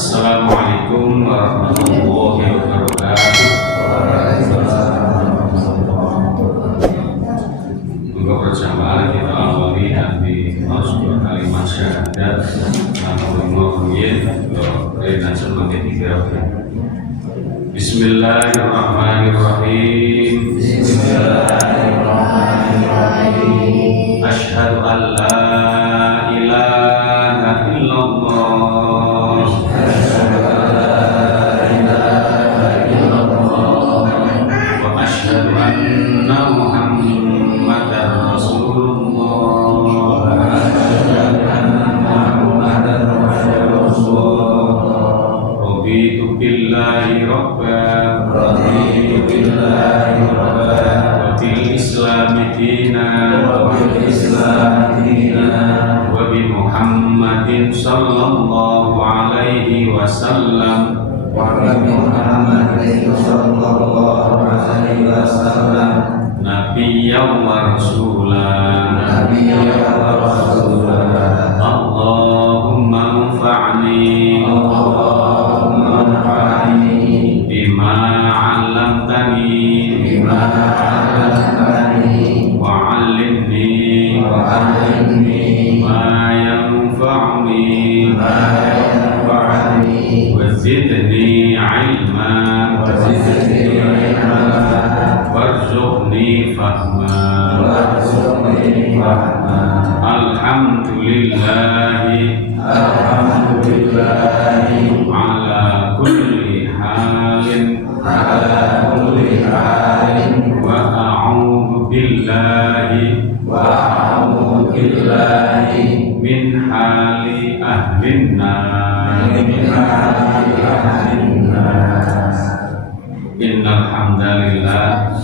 Assalamualaikum warahmatullahi wabarakatuh. Semoga berjamaah kita awali nanti sebuah kalimat syahadat Bismillahirrahmanirrahim. Asyhadu an la ilaha illallah wa asyhadu anna Muhammadar Rasulullah. Raditu billahi rabban wa bil islami dinan wa bi Muhammadin sallallahu alaihi wasallam nabiyyan wa rasulan. Allahumma anfa'ni bima 'allamtani wa 'allimni ma yanfa'uni wa zidni 'ilman warzuqni fahman. Alhamdulillahi ala kulli halin wa a'udzu billahi min hali ahlin nar. Innal hamdalillah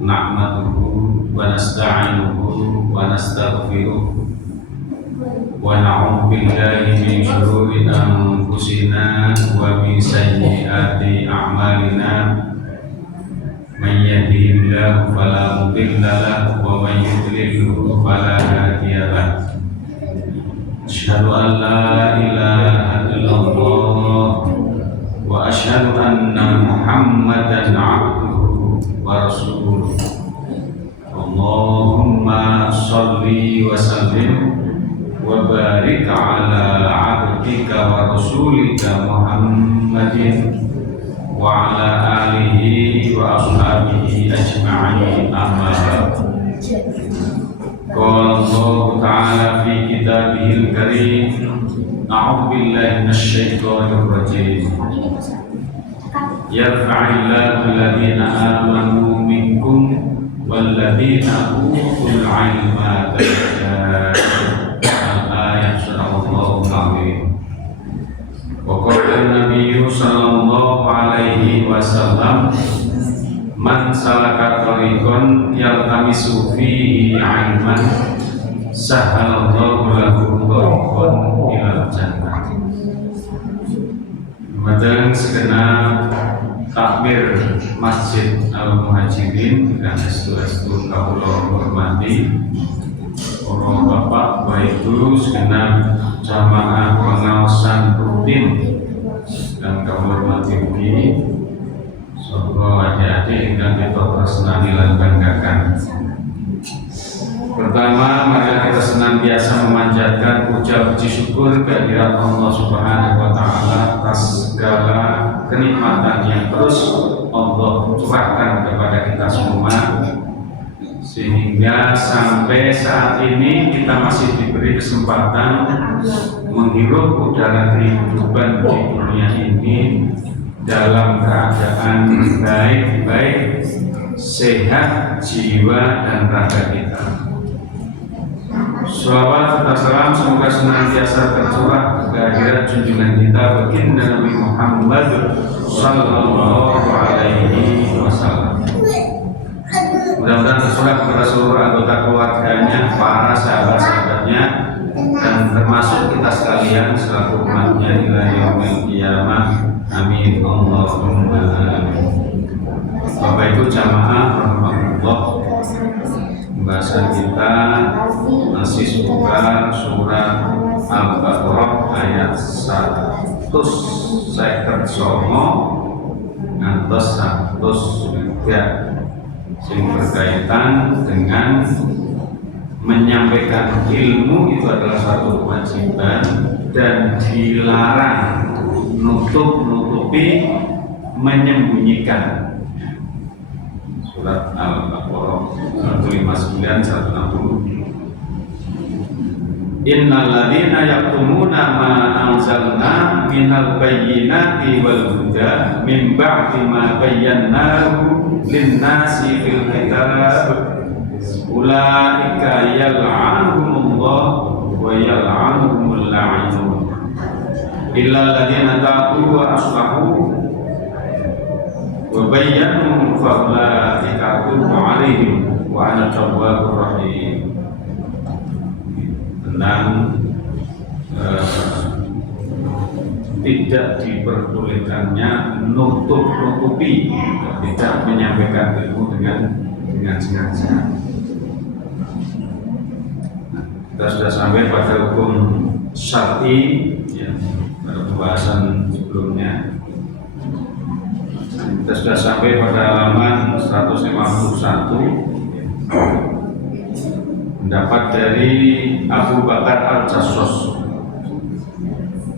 nahmaduhu wa nasta'inuhu wa nastaghfiruh wa na'udzu billahi min shururi anfusina wa min sayyiati a'malina. Man yahdihillahu fala mudilla lahu wa man yudlilhu fala hadiya lahu. Asyhadu an la ilaha illallah wa asyhadu anna Muhammadan 'abduhu wa rasuluh. Allahumma shalli wa sallim wa barik ala 'abdika wa rasulika Muhammadin wa ala alihi wa ashabihi ajma'in. Amma ba'du. Qala Allah ta'ala fi kitabihil karim, a'udzu billahi minasy syaithanir rajim. Yarfa'illahu alladhina amanu minkum walladzina utul 'ilma darajat. Al-ayat surah Al-Azim. Wa qala an-nabiy sallallahu alaihi wasallam, man salaka tariqan yaltamisu fihi 'ilman sahalallahu lahu tariqan ilal jannah. Kemudian segenap takbir Masjid Al-Muhajirin dan estu-estu kawula hormati para bapak, bapak ibu, segenap jamaah pengawasan rutin dan kawula hormati ugi saha adik-adik ingkang kita tresnani lan banggakan. Pertama, mari kita senantiasa memanjatkan puja puji syukur kehadirat Allah Subhanahu wa taala atas segala kenikmatan yang terus Allah curahkan kepada kita semua, sehingga sampai saat ini kita masih diberi kesempatan menghirup udara kehidupan di dunia ini dalam keadaan baik-baik, sehat jiwa dan raga kita. Shalawat serta salam semoga senantiasa tercurah kehadirat junjungan kita baginda Nabi Muhammad sallallahu alaihi wasallam. Mudah-mudahan tercurah kepada seluruh anggota keluarganya, para sahabat-sahabatnya, dan termasuk kita sekalian selaku umatnya ila yaumil qiyamah. Amin Allahumma amin. Bapak Ibu jamaah rahmatullah, pembahasan kita masih seputar surat Al-Baqarah ayat 1. ngantos 103 sing berkaitan dengan menyampaikan ilmu itu adalah satu kewajiban dan dilarang nutupi menyembunyikan. Surat Al-Baqarah 159 160. Innal ladzina yaktumuna ma anzalna minal bayyinati wal huda min ba'di ma bayyanahu lin-nasi fil kitab ulaika yal'anuhumullah wa yal'anuhumul la'inun illa ladzina tabu wa aslahu wa bayyanu fa ulaika atubu 'alaihim wa ana tawwabur rahim. Tentang tidak diperbolehkannya nutupi, tidak menyampaikan ilmu dengan sengaja. Kita sudah sampai pada hukum syar'i ya, pada pembahasan sebelumnya. Kita sudah sampai pada halaman 151. Pendapat dari Abu Bakar Al-Jassos.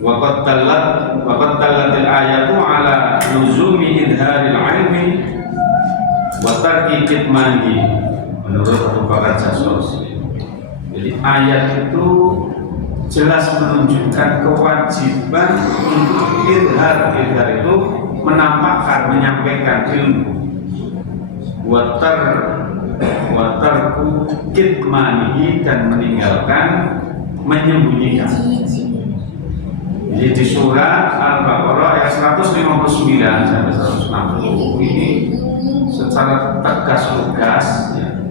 Waqad dallatil ayatu ala luzumi idharil ilmi wa tarki kitmanihi, menurut Abu Bakar Jassos. Jadi ayat itu jelas menunjukkan kewajiban untuk idhar itu menampakkan, menyampaikan ilmu. Watarku kitmanihi, dan meninggalkan menyembunyikan. Jadi di surah Al-Baqarah ayat 159 sampai 160 ini secara tegas ya,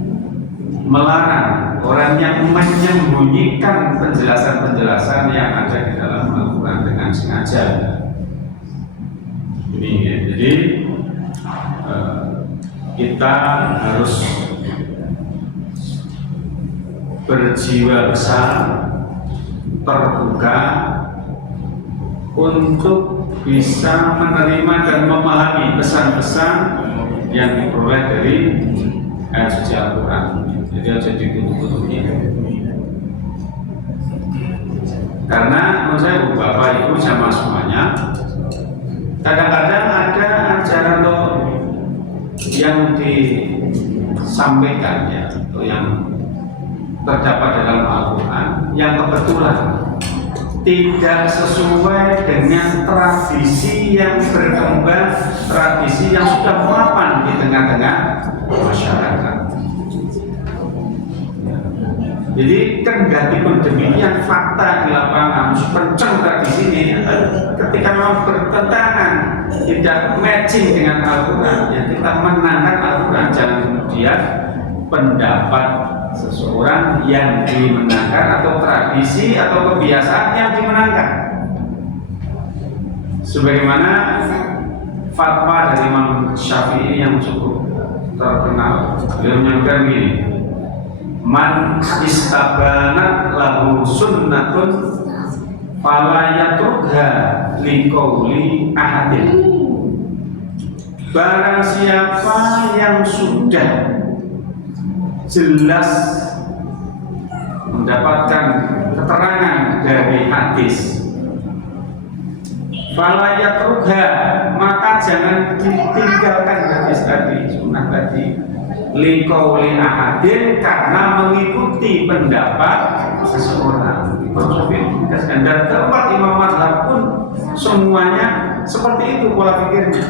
melarang orang yang menyembunyikan penjelasan-penjelasan yang ada di dalam Al-Quran dengan sengaja. Ini ya, jadi kita harus berjiwa besar, terbuka untuk bisa menerima dan memahami pesan-pesan yang diperoleh dari ayat suci Al-Quran. Jadi harus ditutup-tutupi. Karena menurut saya Bapak Ibu sama semuanya, kadang-kadang ada ajaran yang disampaikan ya, atau yang terdapat dalam Al-Quran yang kebetulan tidak sesuai dengan tradisi yang berkembang, tradisi yang sudah mapan di tengah-tengah masyarakat. Jadi kendati pun demikian, fakta di lapangan penceng tradisi ini ketika memang bertentangan, tidak matching dengan Al-Quran, ya kita menangkan Al-Quran. Jangan kemudian pendapat seseorang yang dimenangkan atau tradisi atau kebiasaan yang dimenangkan. Sebagaimana fatwa dari Imam Syafi'i yang cukup terkenal, beliau menyampaikan begini: man istabanat lahu sunnatun fala yatrukha liqauli ahadin. Barang siapa yang sudah jelas mendapatkan keterangan dari hadis, fala yatrukha, maka jangan ditinggalkan hadis tadi, sunnah tadi, liqauli ahadin, karena mengikuti pendapat seseorang. Dan keempat imam mazhab pun semuanya seperti itu pola pikirnya.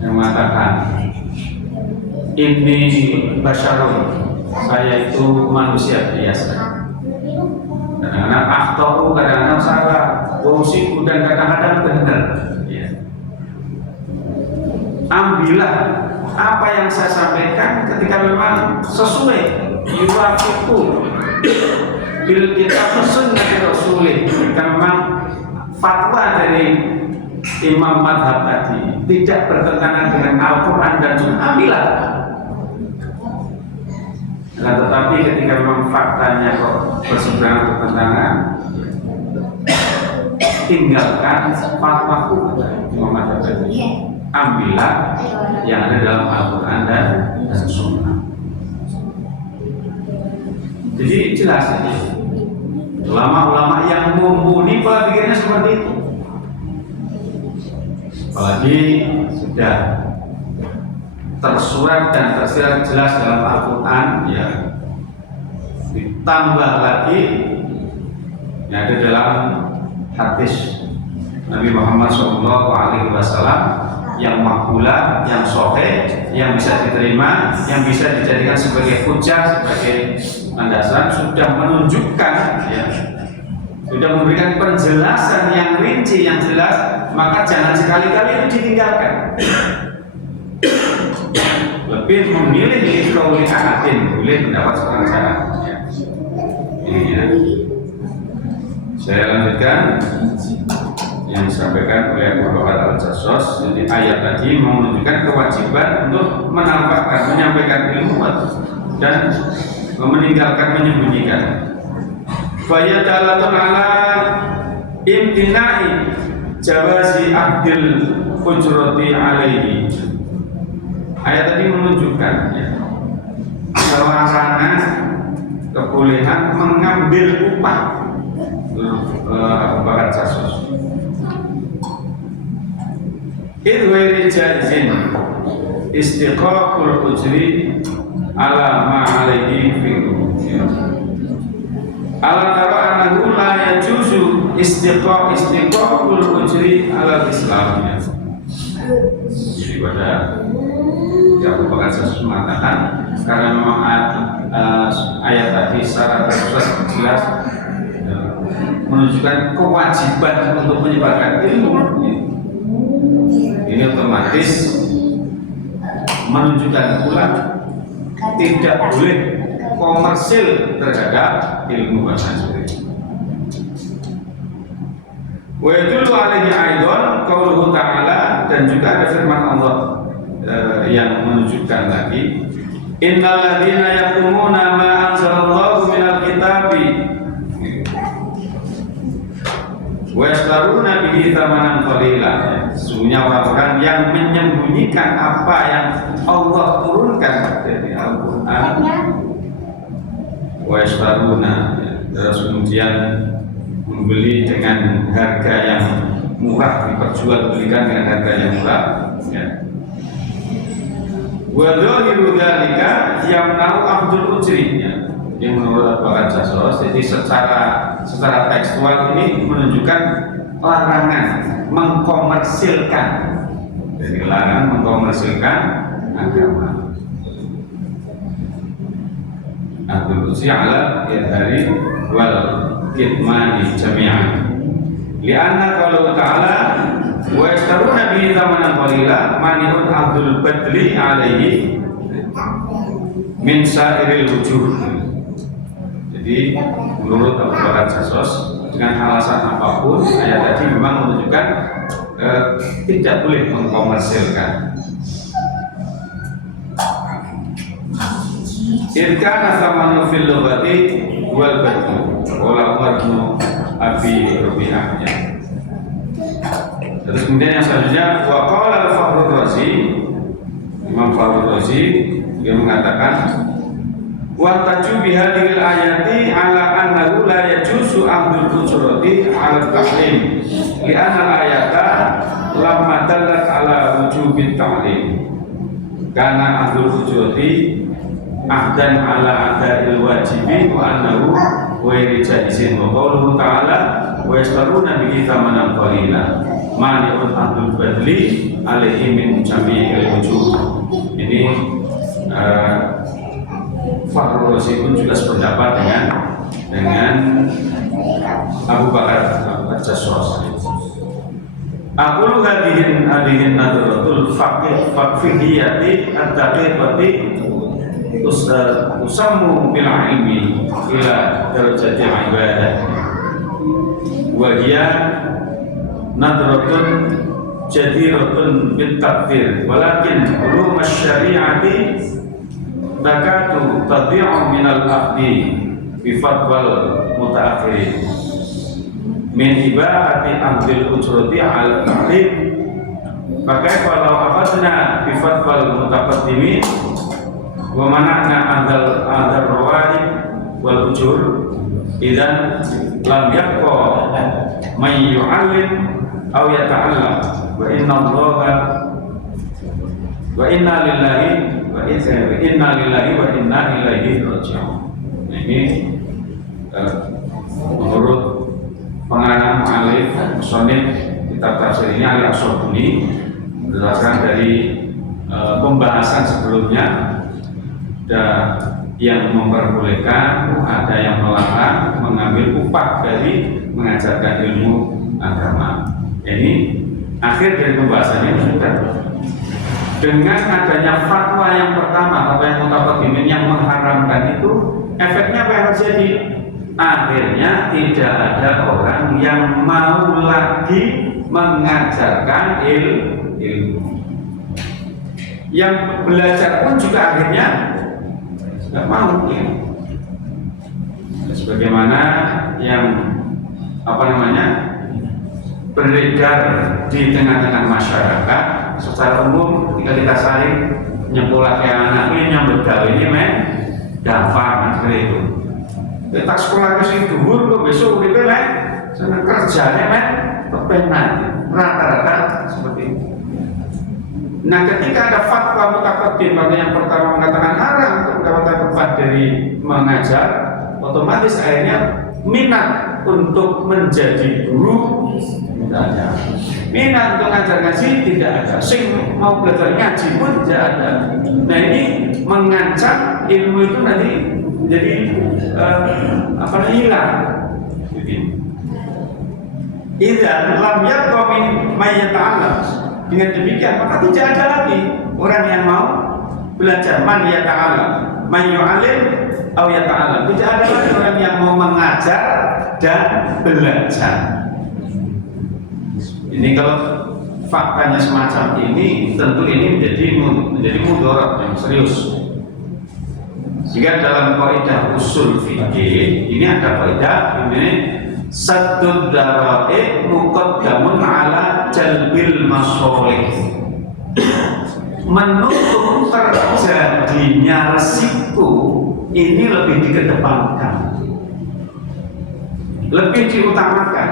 Yang mengatakan ini basyarun, saya itu manusia biasa. Kadang-kadang akhtau, kadang-kadang salah, wausiku, dan kadang-kadang benar. Ya. Ambillah apa yang saya sampaikan ketika memang sesuai yuwafiqu bil kitab sunnati rasulih, ketika memang fatwa dari imam madhab tadi tidak bertentangan dengan Al-Quran dan Sunnah, ambillah. Nah, tetapi ketika memang faktanya kok berseberangan, bertentangan, tinggalkan fatwaku Imam Ghazali. Ambillah yang ada dalam Al-Quran dan Sunnah. Jadi jelas ini ulama-ulama yang mumpuni pola pikirnya seperti itu. Apalagi sudah tersurat dan tersirat jelas dalam Al-Quran, ya ditambah lagi yang ada dalam hadis Nabi Muhammad SAW yang makbulah, yang sahih, yang bisa diterima, yang bisa dijadikan sebagai hujjah, sebagai landasan, sudah menunjukkan, ya, sudah memberikan penjelasan yang rinci, yang jelas, maka jangan sekali-kali itu ditinggalkan. Lebih memilih kauli ahadin, boleh mendapat seorang cara. Ya. Ini ya. Saya lanjutkan yang disampaikan oleh Abu Bakar Al-Jassos. Jadi ayat tadi menunjukkan kewajiban untuk menampakkan, menyampaikan ilmu dan meninggalkan menyembunyikan. Fayadalatun ala imtinai jawazi abdil hujrati alaihi. Ayat tadi menunjukkan, ya, larangan kebolehan mengambil upah. Abu Bakar Al-Jassos. Idwairi jaizin istiqaqul ujri ala ma'alaihi fi'lu. Ala tara annahu la yajuzu istiqaqul ujri ala islamnya. Jadi pada Abu Bakar Al-Jassos mengatakan, karena memang ayat tadi secara tersurat jelas menunjukkan kewajiban untuk menyebarkan ilmu. Ini otomatis menunjukkan pula tidak boleh komersil terhadap ilmu bahasa sendiri. Wa yadullu alaihi aidan qauluhu ta'ala, dan juga ada firman Allah yang menunjukkan lagi, innal ladzina yaktumuna ma anzalallahu minal kitabi wa yashtaruna bihi thamanan qalila. Sesungguhnya orang-orang yang menyembunyikan apa yang Allah turunkan dari Al-Quran, wa yashtaruna, terus kemudian membeli dengan harga yang murah, diperjualbelikan dengan harga yang murah, ya. Wa dhahiru dzalika yamna'u afdul ujrinya. Yang menurut Abu Bakar Al-Jassos, jadi secara tekstual ini menunjukkan larangan mengkomersilkan, jadi larangan mengkomersilkan agama. Abdul Ujri ala idhari wal kitmani jami'an. Lianna qaulu ta'ala wa yashtaruna bihi thamanan qalila mani'un abdul badli alaihi min sa'iril wujuh. Jadi menurut Abu Bakar Al-Jassos, dengan alasan apapun, ayat tadi memang menunjukkan tidak boleh mengkomersilkan. Irkana thamanu fil lughati wal badlu wala Umar bin Abi Rabi'ah. Terus kemudian yang selanjutnya, wa qala al-Fakhrur Razi, Imam Fakhrur Razi, dia mengatakan, wa taju bihadhil ayati ala annahu la yajuzu amdul ujrati ala tahrim li anna ayata lamma dallat ala wujubit ta'lim kana amdul ujrati ahdan ala ada'il wajibi wa annahu ghairi jaizin wa qawluhu ta'ala wa yashtaruna bihi thamanan qalila mani'un amdul badli alaihi min jami'il wujub. Ini Fakhrur Razi pun juga sependapat dengan Abu Bakar Al-Jassos. Aqulu hadihin nadratul faqihiyati at-taqiqati usammu bil ilmi ila darajati ibadah wa hiya nadratun jadiratun bit takfir walakin ulum asy-syari'ati takatu tadhi'u minal aqdi bi fatwal mutaakhirin. min ibahati ambil ujrati al ta'lim. Pakai kalau abadna bi fatwal mutaqaddimin wa mana'na andal rawatib wal ujur, idzan lam yabqa may yu'allim aw yata'allam wa inna Allaha wa inna lillahi wa inna ilaihi raji'un. Ini menurut pengarang mu'allif musannif kitab tafsir ini Ali As-Sabuni, berdasarkan dari pembahasan sebelumnya, ada yang memperbolehkan, ada yang melarang mengambil upah dari mengajarkan ilmu agama. Ini akhir dari pembahasannya sudah. Dengan adanya fatwa yang pertama, fatwa yang mutaqaddimin yang mengharamkan itu, efeknya apa yang terjadi? Akhirnya tidak ada orang yang mau lagi mengajarkan ilmu. Yang belajar pun juga akhirnya nggak mau ya. Sebagaimana yang beredar di tengah-tengah masyarakat secara umum, ketika kita saling nyekolah ke anak ini nyambut gawe ini gampang seperti itu. Kita sekolah ke sini dhuwur kok besok kita senang kerjanya kepenan, rata-rata seperti itu. Nah, ketika ada fatwa mutaqaddim, yang pertama mengatakan haram untuk mendapatkan upah dari mengajar, otomatis akhirnya minat untuk menjadi guru tidak ada, minat untuk mengajar ngaji tidak ada, sing mau belajar ngaji pun tidak ada. Nah, ini mengancam ilmu itu nanti jadi hilang. Idza lam yabqa min may yata'allam. Dengan demikian maka tidak ada lagi orang yang mau belajar, man yata'allam, man yu'allim aw yata'allam. Tidak ada lagi orang yang mau mengajar dan belajar. Ini kalau faktanya semacam ini, tentu ini menjadi mudarat yang serius. Jika dalam kaidah usul fikih ini ada kaidah ini, saddud dara'i muqaddamun ala jalbil masolih. Menutup terjadinya resiko ini lebih dikedepankan, lebih diutamakan,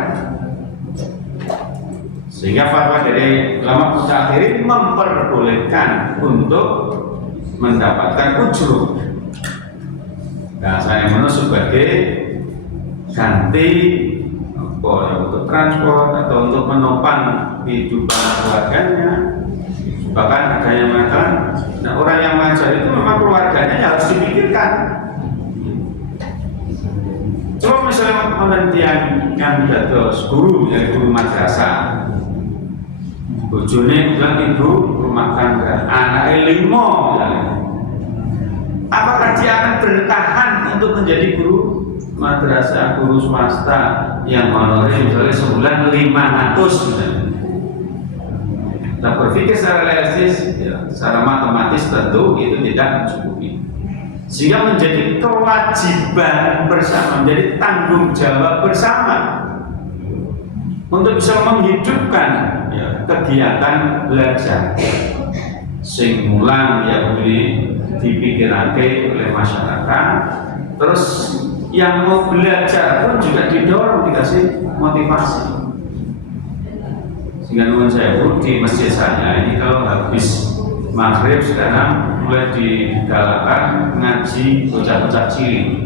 sehingga fatwa dari ulama mutakhirin memperbolehkan untuk mendapatkan ujur. Nah, saya menurut sebagai ganti untuk transport atau untuk menopang kehidupan keluarganya. Bahkan ada yang mengatakan, nah, orang yang mengajar itu memang keluarganya harus dipikirkan. Coba misalnya penelitian yang dados guru, jadi guru madrasah, bojone bilang ibu rumah tangga, anaknya 5, apakah dia akan bertahan untuk menjadi guru madrasah, guru swasta yang honorer misalnya sebulan 500 misalnya? Kita berpikir secara realistis, ya, secara matematis tentu itu tidak mencukupi, sehingga menjadi kewajiban bersama, menjadi tanggung jawab bersama untuk bisa menghidupkan, ya, kegiatan belajar. Sing mulang ya dipikirake oleh masyarakat, terus yang mau belajar pun juga didorong, dikasih motivasi. Sehingga nuwun sewu di masjid saya ini kalau habis maghrib sekarang mulai digalakkan ngaji bocah-bocah cilik.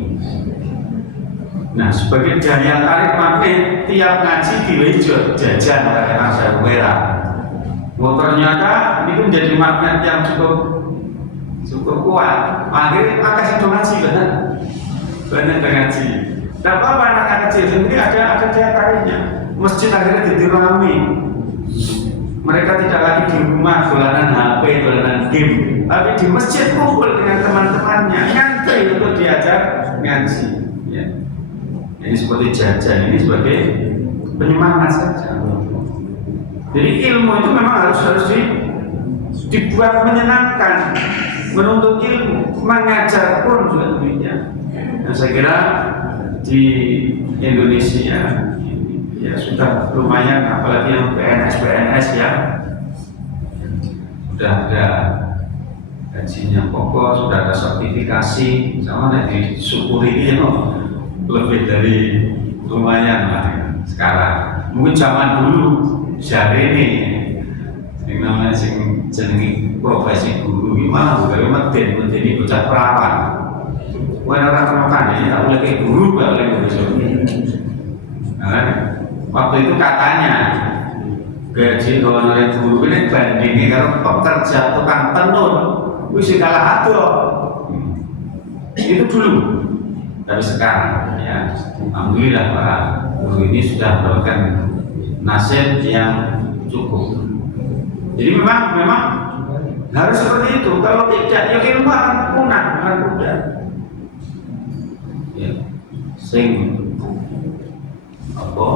Nah, sebagai daya tarik mampir tiap ngaji diwejot jajan oleh anak wera. Ternyata ini menjadi magnet yang cukup kuat. Akhirnya akan sedang ngaji banyak ngaji. Tidak apa-apa anak kecil sendiri ada daya tariknya. Masjid akhirnya jadi ramai. Mereka tidak lagi di rumah dolanan HP, dolanan game, tapi di masjid kumpul dengan teman-temannya, ngantri untuk diajar ngaji. Ya. Ini seperti jajan, ini sebagai penyemangat saja. Jadi ilmu itu memang harus dibuat menyenangkan. Menuntut ilmu, mengajar pun juga demikian. Nah, saya kira di Indonesia ya sudah lumayan, apalagi yang PNS ya sudah ada gajinya pokok, sudah ada sertifikasi, sama nanti disyukuri ya, lebih dari lumayan lah sekarang. Mungkin zaman dulu jari ini yang namanya sing jenengi profesi guru gimana bukan medeni menjadi bocah perawan. Orang ini tak boleh kayak guru, tak boleh besok. Nah, waktu itu katanya gaji honorer guru ini bandingnya kalau pekerja tukang tenun, wis kalah adoh. Itu dulu. Tapi sekarang ya, alhamdulillah para guru ini sudah mendapatkan nasib yang cukup. Jadi memang harus seperti itu. Kalau tidak, ya ilmu akan punah, akan mudah. Ya, sing apa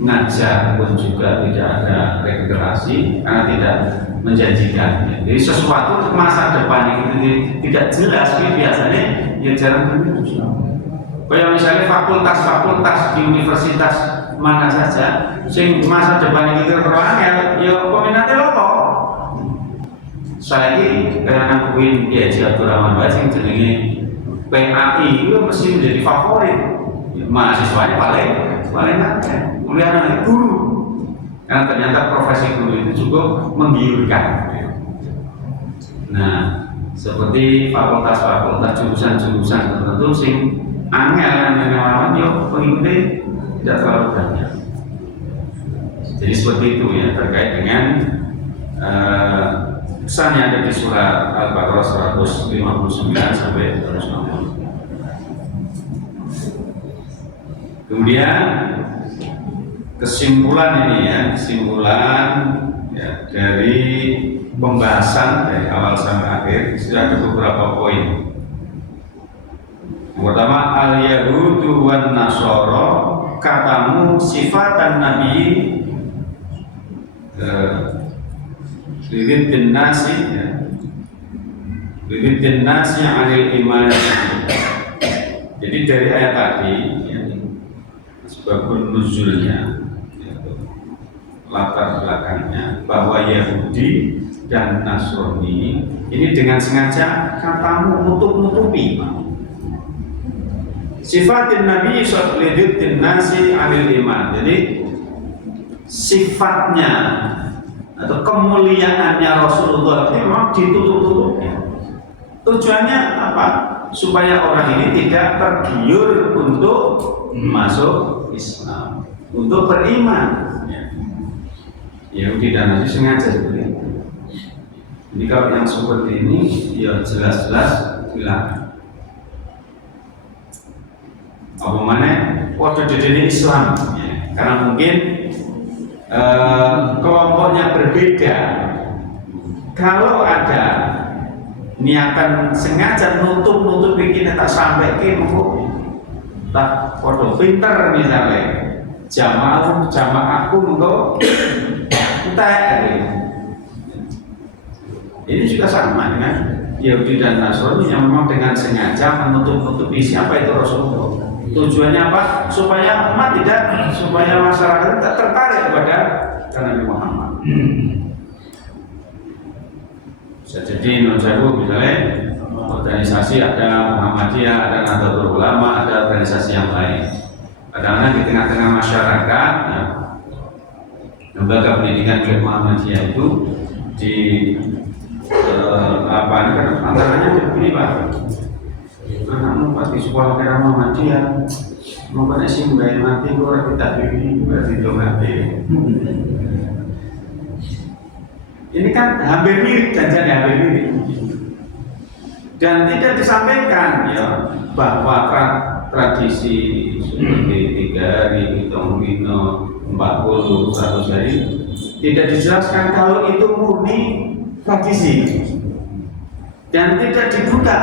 ngajar pun juga tidak ada regenerasi karena tidak menjanjikan. Ya. Jadi sesuatu masa depan itu tidak jelas, biasanya ya jarang terjadi. Kayak misalnya fakultas di universitas mana saja, sing masa depan itu terangnya, ya peminatnya lopo. Saya ini karena kuin Kiai Abdurrahman Wahid yang jenenge PAI itu mesti menjadi favorit. Mahasiswanya paling akeh. Mulia guru. Karena ternyata profesi guru itu cukup menggiurkan. Nah, seperti fakultas-fakultas jurusan-jurusan tertentu sing angel yang yo pengikuti tidak terlalu banyak. Jadi seperti itu ya terkait dengan pesan yang ada di surat Al-Baqarah 159 sampai 160. Kemudian kesimpulan ini ya, dari pembahasan dari awal sampai akhir sudah ada beberapa poin. Yang pertama, al-yahudu wan nasara katamu sifatan nabi lidin nasi anil iman. Jadi dari ayat tadi ya, sebab nuzulnya latar belakangnya bahwa Yahudi dan Nasrani ini dengan sengaja katamu nutup-nutupi sifatin Nabi sallallahu nasi anil iman. Jadi sifatnya atau kemuliaannya Rasulullah itu memang ditutup-tutupi. Tujuannya apa? Supaya orang ini tidak tergiur untuk masuk Islam, untuk beriman. Yahudi dan Nasrani sengaja seperti itu. Jadi kalau yang seperti ini, ya jelas-jelas hilang. Apa mana? Waktu ini Islam, ya. Karena mungkin kelompoknya berbeda. Kalau ada niatan sengaja nutup bikin tak sampai ke tak foto pinter misalnya jamaahku untuk entek. Ini juga sama dengan Yahudi dan Nasrani yang memang dengan sengaja menutup-nutupi siapa itu Rasulullah. Tujuannya apa? Supaya umat supaya masyarakat tidak tertarik kepada Nabi Muhammad. Bisa jadi menurut misalnya organisasi ada Muhammadiyah, ada Nahdlatul Ulama, ada organisasi yang lain. Kadang-kadang di tengah-tengah masyarakat, ya, lembaga pendidikan milik Muhammadiyah itu di antaranya begini Pak. Anakmu pasti sekolah kira Muhammadiyah, mau pada sih bayar mati, orang tidak begini berarti dong mati. Ini kan hampir mirip, janjian hampir mirip. Dan tidak disampaikan ya bahwa tradisi seperti 3 hari, hitung 40, 100 hari tidak dijelaskan kalau itu murni tradisi dan tidak dibuka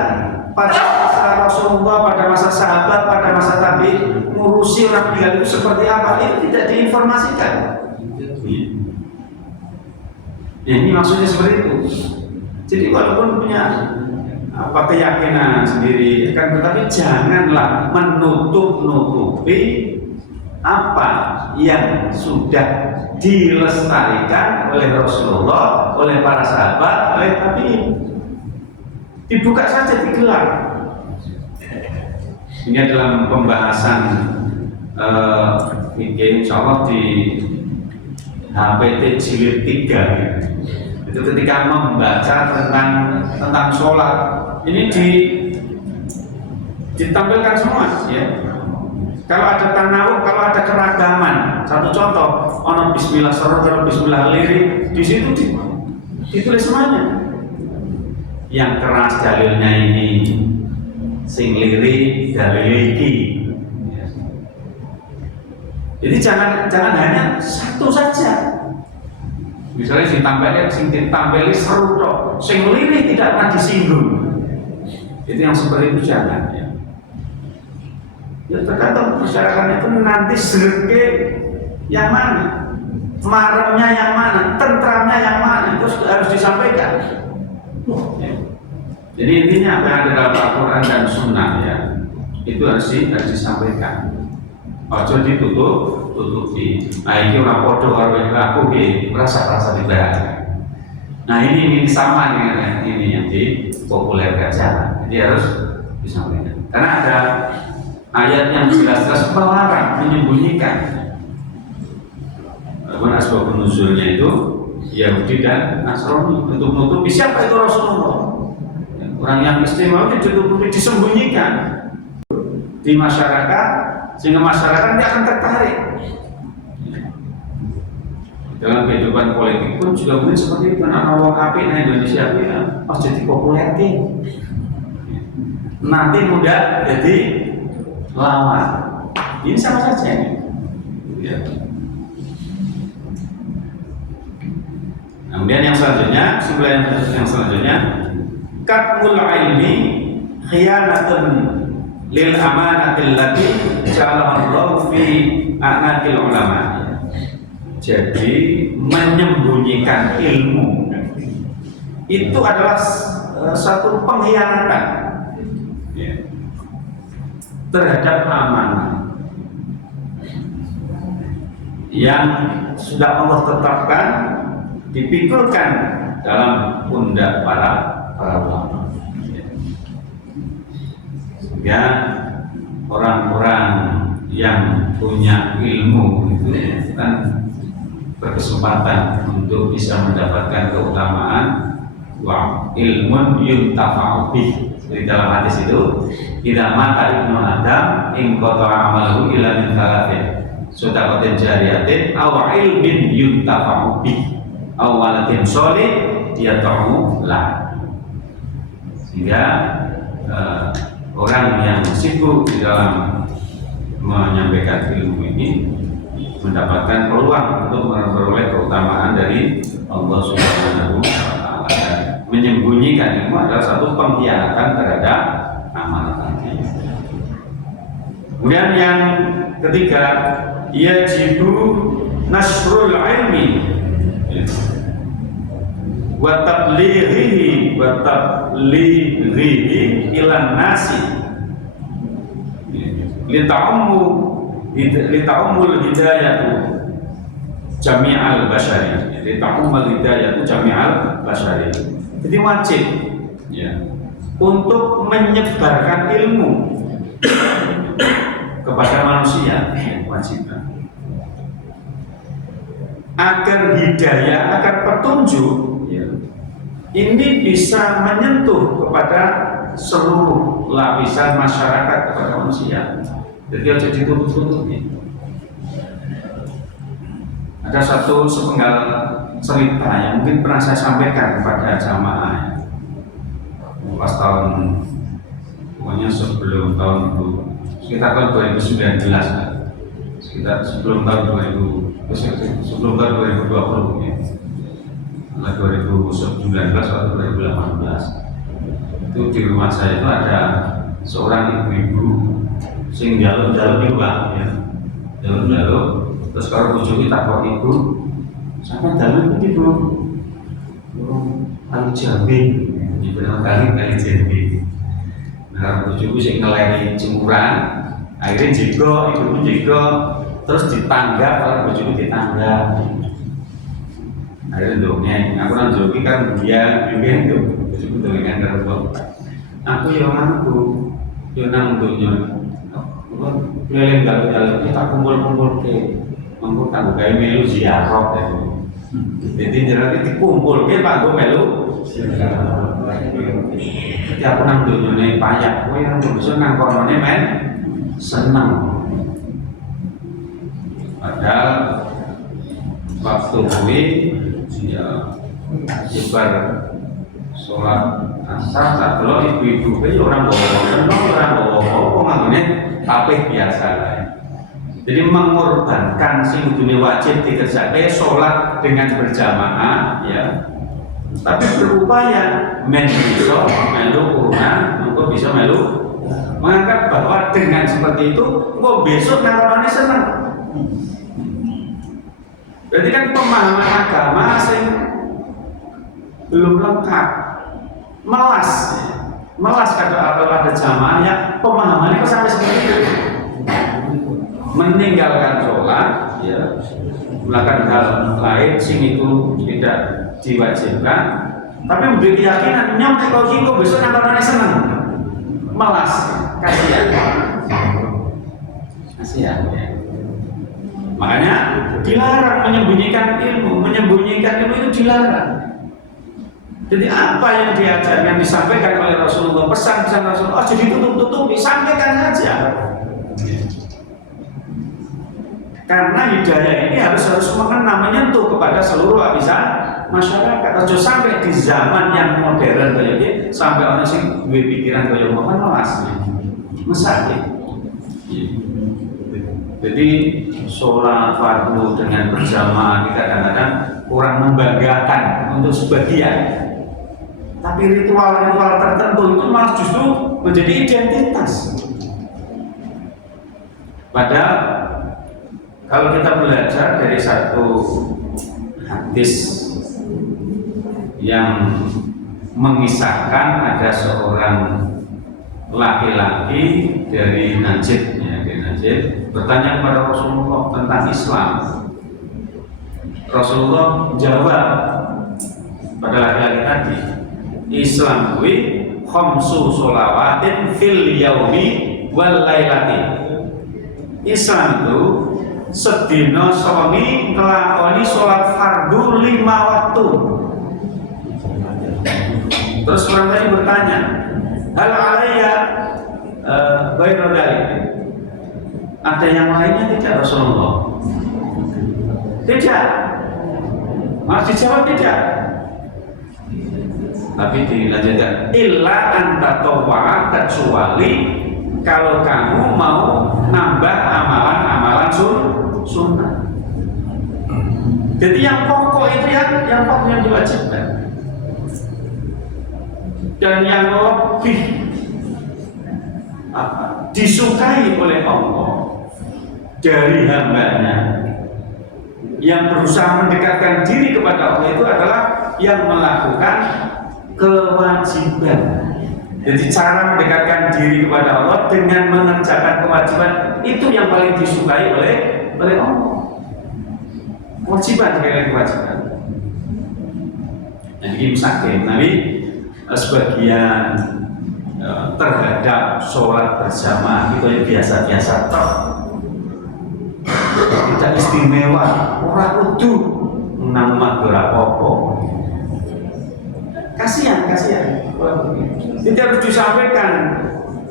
pada masa Rasulullah, pada masa sahabat, pada masa tabi'in ngurusi orang meninggal itu seperti apa, itu tidak diinformasikan. Ya, ini maksudnya seperti itu. Jadi walaupun punya keyakinan sendiri, kan tetapi janganlah menutup-nutupi apa yang sudah dilestarikan oleh Rasulullah, oleh para sahabat, oleh tabi'in. Dibuka saja, digelar. Ini adalah pembahasan insya Allah di HPT jilid 3. Itu ketika membaca tentang sholat. Ini ditampilkan semua, ya. Kalau ada tanawuk, kalau ada keragaman, satu contoh, ono bismillah sarut, ono bismillah lirik, di situ ditulis semuanya. Yang keras dalilnya ini, sing lirik dalil iki. Jadi jangan hanya satu saja. Misalnya sing ditampeli seru tok, sing lirik tidak pernah disinggung. Itu yang seperti itu jangan, ya. Ya tergantung masyarakat itu nanti serge yang mana, maremnya yang mana, tentramnya yang mana, itu harus disampaikan. Ya. Jadi intinya apa yang ada dalam Al-Quran dan Sunnah, ya, itu harus disampaikan. Ojo ditutupi. Nah ini orang podo orang aku rasa dibahas. Nah ini sama dengan ini yang dipopulerkan jangan. Jadi harus disampaikan. Karena ada ayat yang jelas-jelas melarang, menyembunyikan. Karena asbab nuzulnya itu Yahudi dan Nasrani untuk menutupi siapa itu Rasulullah. Orang yang istimewa itu ditutupi, disembunyikan di masyarakat, sehingga masyarakat tidak akan tertarik. Dalam kehidupan politik pun juga mungkin seperti itu. Anak orang api di Indonesia pas jadi populer nanti mudah jadi lawan. Ini sama saja ini. Ya. Kemudian yang selanjutnya, yang selanjutnya, katmul ilmi khiyanatun lil amanatil lati ja'alallahu fi a'naqil ulama. Jadi menyembunyikan ilmu itu adalah satu pengkhianatan, ya, terhadap amanah yang sudah Allah tetapkan, dipikulkan dalam pundak para ulama. Sehingga orang-orang yang punya ilmu itu kan berkesempatan untuk bisa mendapatkan keutamaan wa ilmun yuntafa'u bih. Di dalam hadis itu, idza mata ibnu adam in qata'a amaluhu illa min thalathin shadaqatin jariyatin aw ilmin yuntafa'u bih aw waladin sholih yad'u lah. Sehingga orang yang sibuk di dalam menyampaikan ilmu ini mendapatkan peluang untuk memperoleh keutamaan dari Allah Subhanahu wa Ta'ala. Menyembunyikan ilmu adalah satu pengkhianatan terhadap amanah tadi. Kemudian yang ketiga, yajibu nasrul ilmi wa tablighihi ilan nasi lita'ummul hidayatu jami'al basyari. Lita'ummul hidayatu jami'al basyari. Jadi wajib, ya, untuk menyebarkan ilmu kepada manusia, wajib, agar hidayah, agar petunjuk, ya, ini bisa menyentuh kepada seluruh lapisan masyarakat, kepada manusia. Jadi harus ditutup-tutupi. Ada satu sepenggal cerita yang mungkin pernah saya sampaikan kepada jamaah pas tahun, pokoknya sebelum tahun itu, sekitar tahun 2019, sekitar sebelum tahun 2020, ya. 2019 atau 2018 itu di rumah saya itu ada seorang ibu-ibu sing jalur-jalur itu, Pak, ya. Jalur-jalur, terus kalau bujuk kita kok ibu sampai jalur itu kali Jambi, dibilang kali Jambi. Nah, bujuk sing ngeleni jemuran, akhirnya ibu juga terus di tangga, kalau bojoku di tangga. Ada dongeng, aku nang joki kan dia juga itu, bojoku dolengan karo aku yo nang donya. Keliling dalu-dalu kita kumpul-kumpul ke mengko kanggo gawe melu ziarah ya. Jadi jenenge dikumpul ke Pak Go melu ziarah. Jadi aku nang donyane payah, kowe nang bisa nang konone men seneng. Padahal waktu kuwi ya ibar sholat asar tak delok ibu-ibu kuwi ora bawa seneng ora bawa apa nganggone kabeh biasa lah. Jadi mengorbankan sing kudune wajib dikerjakan sholat dengan berjamaah ya. Tapi berupaya men bisa melu Quran, engko bisa melu menganggap bahwa dengan seperti itu kok besok nang orane seneng. Berarti kan pemahaman agama sing belum lengkap, melas kalau ada jamaah ya pemahamannya kok sampai seperti itu, meninggalkan sholat ya, melakukan hal lain sing itu tidak diwajibkan, tapi memberi keyakinan nyampe kau kiko besok nanti senang, melas, kasihan ya. Makanya dilarang menyembunyikan ilmu itu dilarang. Jadi apa yang diajarkan disampaikan oleh Rasulullah, pesan-pesan Rasulullah, jadi tutup-tutup disampaikan saja. Karena hidayah ini harus menyentuh kepada seluruh lapisan masyarakat. Ojo sampai di zaman yang modern kayak ini, sampai orang sing duwe pikiran kayak apa melas. Mesake. Jadi sholat fardu dengan berjamaah kadang-kadang kurang membanggakan untuk sebagian. Tapi ritual-ritual tertentu itu malah justru menjadi identitas. Padahal kalau kita belajar dari satu hadis yang mengisahkan ada seorang laki-laki dari Najd, bertanya kepada Rasulullah tentang Islam. Rasulullah jawab pada laki-laki tadi, Islam kuwi khamsu sholawatin fil yaumi wal lailati. Islam itu sedina sami nglakoni sholat fardu 5 waktu. Terus orang tadi bertanya, hal alayya ghairu dzalik? Ada yang lainnya tidak Rasulullah? Tidak. Masih dijawab tidak. Tapi dilanjutkan, illa anta tawwa, kecuali kalau kamu mau nambah amalan-amalan sunnah. Jadi yang pokok itu yang pokok yang diwajibkan. Dan yang lebih disukai oleh Allah dari hambanya yang berusaha mendekatkan diri kepada Allah itu adalah yang melakukan kewajiban. Jadi cara mendekatkan diri kepada Allah dengan mengerjakan kewajiban itu yang paling disukai oleh Allah. Kewajiban sekali kewajiban. Jadi misalnya Nabi sebagian terhadap sholat berjamaah itu yang biasa-biasa toh, tidak istimewa, ora kudu nang berapa pokok. Kasihan. Jadi harus disampaikan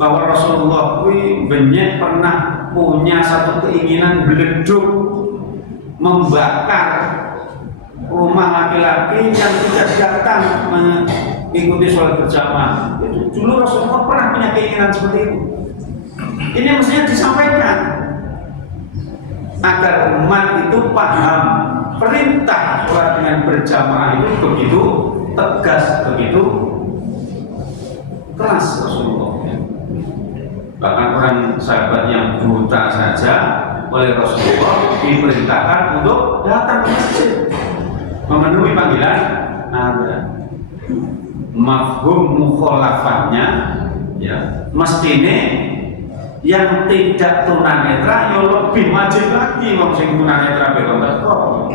bahwa Rasulullah banyak pernah punya satu keinginan beleduk membakar rumah laki-laki yang tidak datang mengikuti sholat berjamaah. Dulu Rasulullah pernah punya keinginan seperti itu. Ini mestinya disampaikan agar umat itu paham perintah sholat dengan berjamaah itu begitu tegas, begitu keras Rasulullah. Bahkan orang sahabat yang buta saja oleh Rasulullah diperintahkan untuk datang ke masjid memenuhi panggilan ada. Mafhum mukhalafahnya ya mestine yang tidak tunanetra ya lebih wajib lagi wong sing tunanetra berontak kok.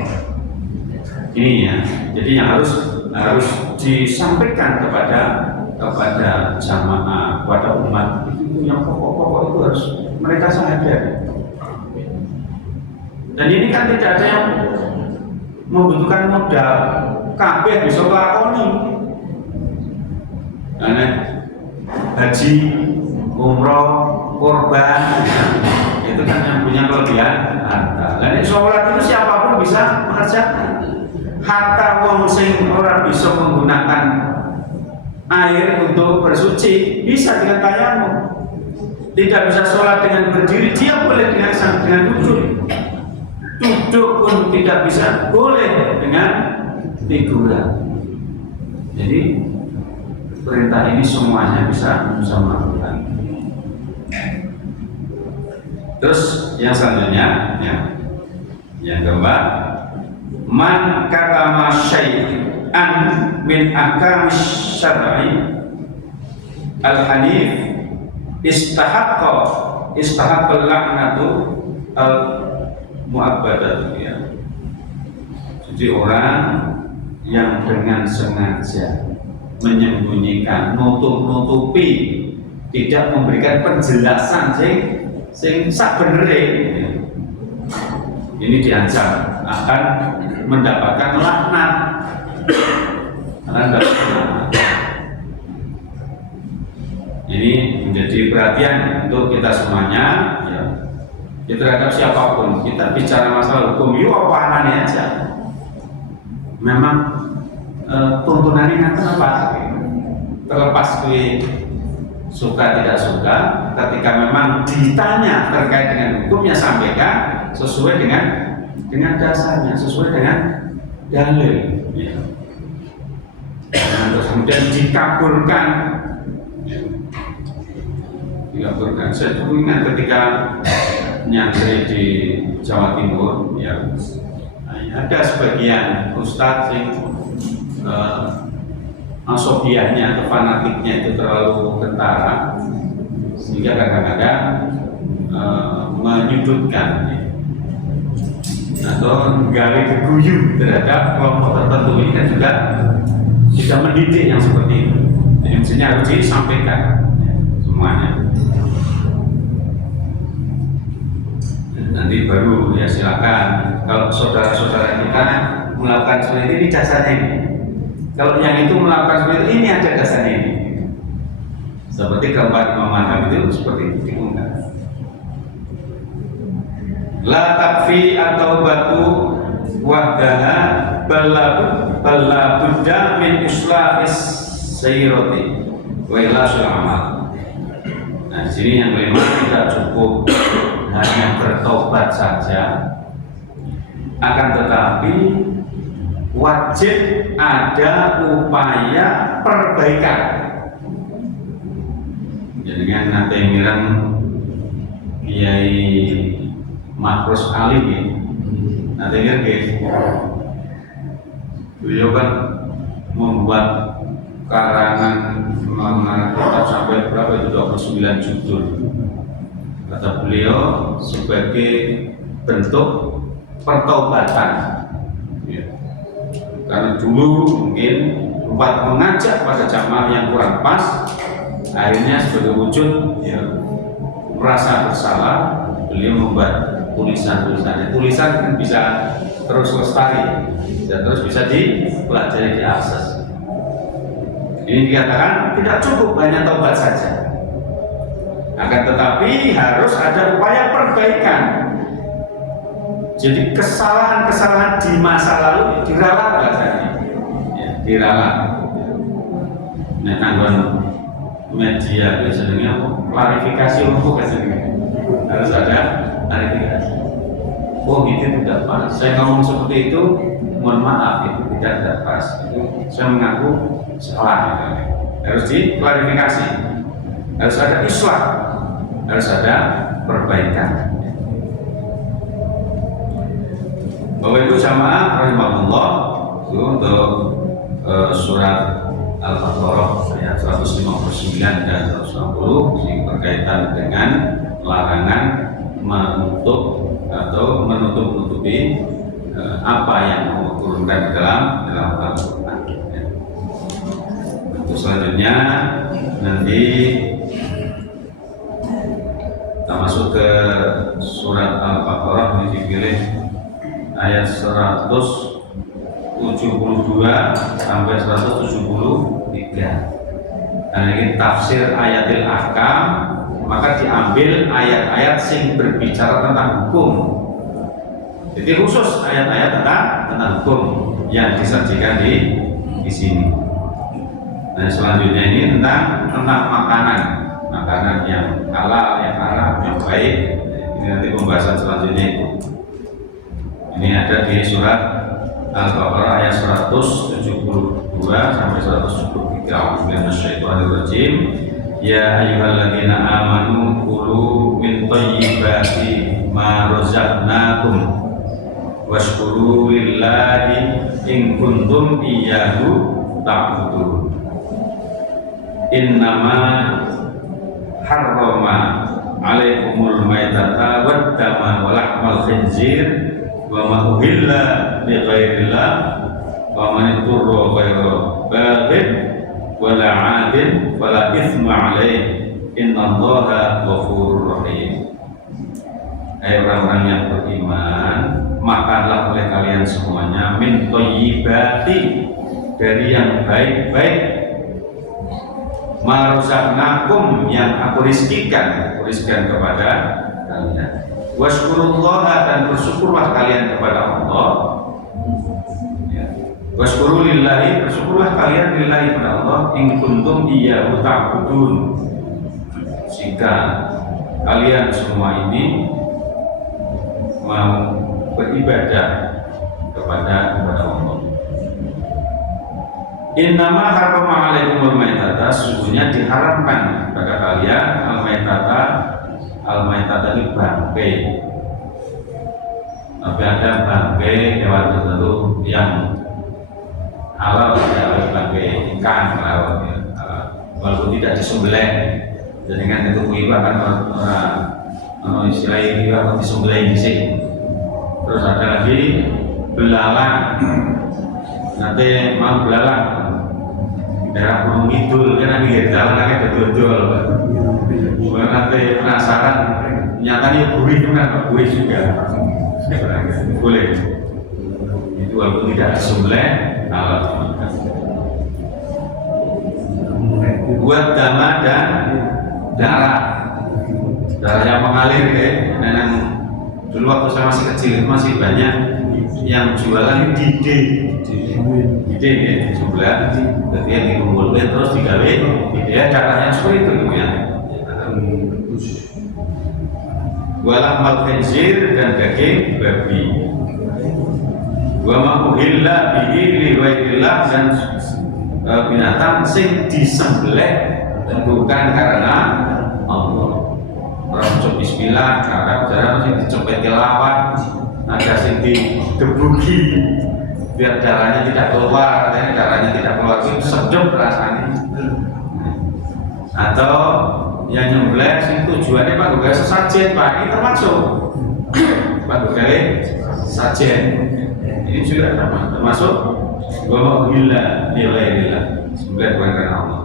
Ini ya. Jadi yang harus disampaikan kepada jamaah, kepada umat itu yang pokok-pokok itu harus mereka sadari. Dan ini kan tidak ada yang membutuhkan modal, kabeh bisa lakoni. Karena haji, umroh, korban, itu kan yang punya kelebihan harta. Dan sholat itu siapapun bisa mengerjakan. Hatta wong sing ora bisa menggunakan air untuk bersuci bisa dengan tayamum. Tidak bisa sholat dengan berdiri, dia boleh dengan duduk. Duduk pun tidak bisa, boleh dengan figuran. Jadi perintah ini semuanya bisa melakukan. Terus yang selanjutnya, yang keempat, man katama syai'an min ahkam syar'i al-hanif istahaqqa laknatu al-mu'abbadatu ya. Jadi orang yang dengan sengaja menyembunyikan, nutupi, tidak memberikan penjelasan sing sak benere, ini diancam akan mendapatkan laknat. Ini menjadi perhatian untuk kita semuanya ya. Kita terhadap siapapun kita bicara masalah hukum, yuk apa anane aja. Memang tuntunannya nanti apa? Terlepas kui suka tidak suka, ketika memang ditanya terkait dengan hukumnya sampaikan sesuai dengan dasarnya, sesuai dengan dalil. Ya. Terus kemudian dikabulkan. Saya dulu ingat ketika nyantri di Jawa Timur, ya ada sebagian ustadz yang asobiahnya atau fanatiknya itu terlalu kentara sehingga kadang-kadang menyudutkan atau menggali keguyu terhadap kelompok tertentu. Ini kan juga tidak mendidik yang seperti itu. Jadi mestinya harus disampaikan semuanya. Nanti baru ya silakan kalau saudara-saudara kita melakukan seperti ini dasarnya ini. Kalau yang itu melakukan seperti ini ada dasarnya ini. Seperti keempat Imam Mazhab itu seperti itu diungkap. La takfi atau batu wahdaha balla budda min islahis sayyirati wa ilasul amal. Nah, di sini yang kelima tidak cukup hanya bertobat saja, akan tetapi wajib ada upaya perbaikan. Dengan nanti mirang Kiai Makrus Alim ya, nanti ngerti beliau kan membuat karangan mengenai kitab sampai berapa itu 29 judul. Kata beliau sebagai bentuk pertaubatan ya. Karena dulu mungkin buat mengajak pada jamaah yang kurang pas, akhirnya sebagai wujud ya, merasa bersalah, beliau membuat tulisan-tulisannya. Tulisan kan bisa terus lestari dan terus bisa dipelajari, diakses. Ini dikatakan tidak cukup hanya taubat saja, akan tetapi harus ada upaya perbaikan. Jadi kesalahan-kesalahan di masa lalu diralat bahasanya, ya, diralat. Nah, tanggungan media biasanya klarifikasi untuk biasanya harus ada klarifikasi. Oh gitu tidak pas. Saya ngomong seperti itu, mohon maaf itu tidak pas. Itu saya mengaku salah. Harus diklarifikasi. Harus ada islah, harus ada perbaikan. Bapak Ibu jamaah rahimahullah, itu untuk surat Al-Baqarah ayat 159 dan 160 berkaitan dengan larangan menutup atau menutup-nutupi apa yang Allah turunkan dalam Al-Quran. Untuk selanjutnya nanti kita masuk ke surat Al-Baqarah, ini dipilih ayat 172 sampai 173. Nah, ini tafsir ayatil ahkam, maka diambil ayat-ayat yang berbicara tentang hukum. Jadi khusus ayat-ayat tentang hukum yang disajikan di sini. Nah, selanjutnya ini tentang makanan yang halal, yang haram, yang baik. Ini nanti pembahasan selanjutnya itu. Ini ada di surat Al-Baqarah ayat 172 sampai 173. A'udzubillahi Ya ayyuhalladzina amanu kulu min thayyibati ma razaqnakum washkuru lillahi in kuntum iyyahu ta'budun. Innama harrama alaikumul maitata wad dama wa lahmal khinzir wa ma uhilla li ghairillah wa man ittara ghaira baghin wa la 'adin fala itsma 'alaihi innallaha ghafurur rahim. Hai orang-orang yang beriman, makanlah oleh kalian semuanya min thayyibati, dari yang baik-baik, maruzaqnakum, yang aku rizkikan kepada kalian. Washkurullaha, dan bersyukurlah kalian kepada Allah. Washkuru lillahi, bersyukurlah kalian lillahi kepada Allah. In kuntum iyyahu ta'budun, jika kalian semua ini mau beribadah kepada Allah. Innama harrama alaikumul maitata, sesungguhnya diharamkan kepada kalian al-maitata ini bangkai. Tapi ada bangkai hewan tertentu yang halal, ya, bangkai ikan laut, ya, walaupun tidak disembelih. Jadi kan itu iba kan istilah iba disembelih di sini. Terus ada lagi belalang, nanti mau belalang daerah Gunung Kidul kan nanti jalan ada dodol, bukan nanti penasaran nyatanya gurih kan, gurih juga boleh itu walaupun tidak disembelih halal. Buat dama dan darah yang mengalir ya. Memang dulu waktu saya masih kecil itu masih banyak yang jualan dide ya, sebelah jadi yang dikumpulkan terus digawe ya caranya seperti itu ya. Walah mal khinzir, dan daging babi. Wa ma uhilla bihi li ghairillah, dan binatang sing disembelih bukan karena Allah. Orang coba bismillah, cara sing dicopet lawan, ada sing digebuki biar darahnya tidak keluar, darahnya tidak keluar itu sedap rasanya. Atau yang nyembelih sing tujuannya Pak Gugah sesajen, Pak, ini termasuk Pak Gugah sajen. Ini juga termasuk bahwa gila nilai sembelih bukan karena Allah.